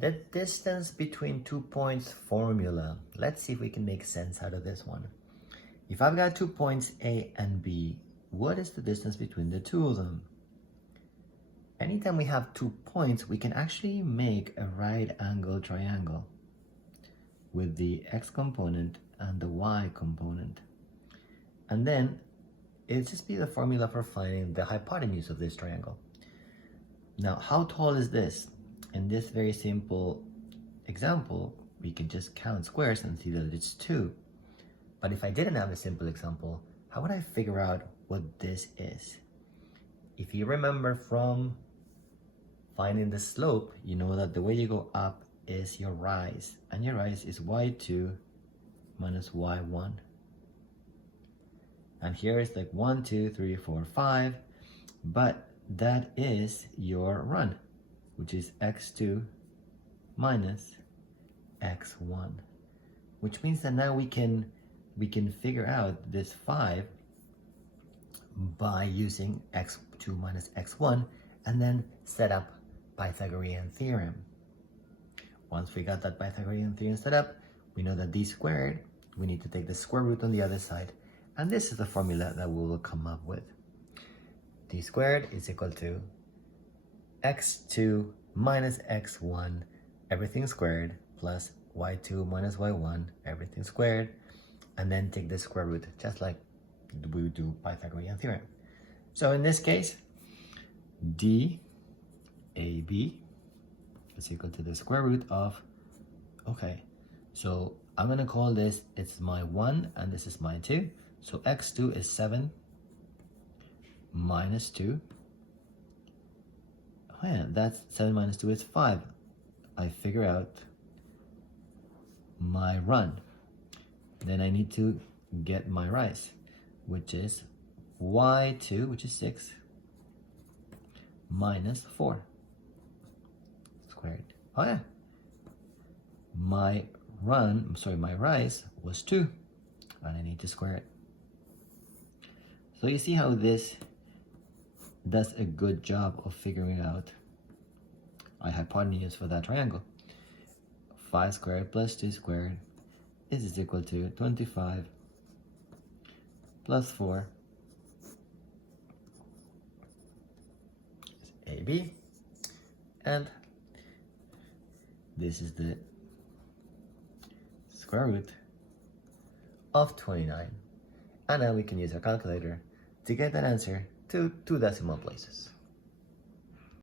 The distance between 2 points formula. Let's see if we can make sense out of this one. If I've got 2 points A and B, what is the distance between the two of them? Anytime we have 2 points, we can actually make a right angle triangle with the x component and the y component. And then it'll just be the formula for finding the hypotenuse of this triangle. Now, how tall is this? In this very simple example, we can just count squares and see that it's 2. But if I didn't have a simple example, how would I figure out what this is? If you remember from finding the slope, you know that the way you go up is your rise, and your rise is y2 minus y1. And here it's like 1, 2, 3, 4, 5, but that is your run, which is x2 minus x1, which means that now we can figure out this 5 by using x2 minus x1 and then set up Pythagorean theorem. Once we got that Pythagorean theorem set up, we know that d squared, we need to take the square root on the other side, and this is the formula that we will come up with. D squared is equal to x2 minus x1, everything squared, plus y2 minus y1, everything squared, and then take the square root, just like we do Pythagorean theorem. So in this case, DAB is equal to the square root of, okay, so I'm gonna call this, it's my 1 and this is my 2. So x2 is 7 minus 2. Oh yeah, that's 7 minus 2 is 5. I figure out my run. Then I need to get my rise, which is y2, which is 6, minus 4 squared. Oh yeah, my rise was 2, and I need to square it. So you see how this does a good job of figuring out a hypotenuse for that triangle. 5 squared plus 2 squared is equal to 25 plus 4 is AB, and this is the square root of 29. And now we can use our calculator to get that answer to 2 decimal places.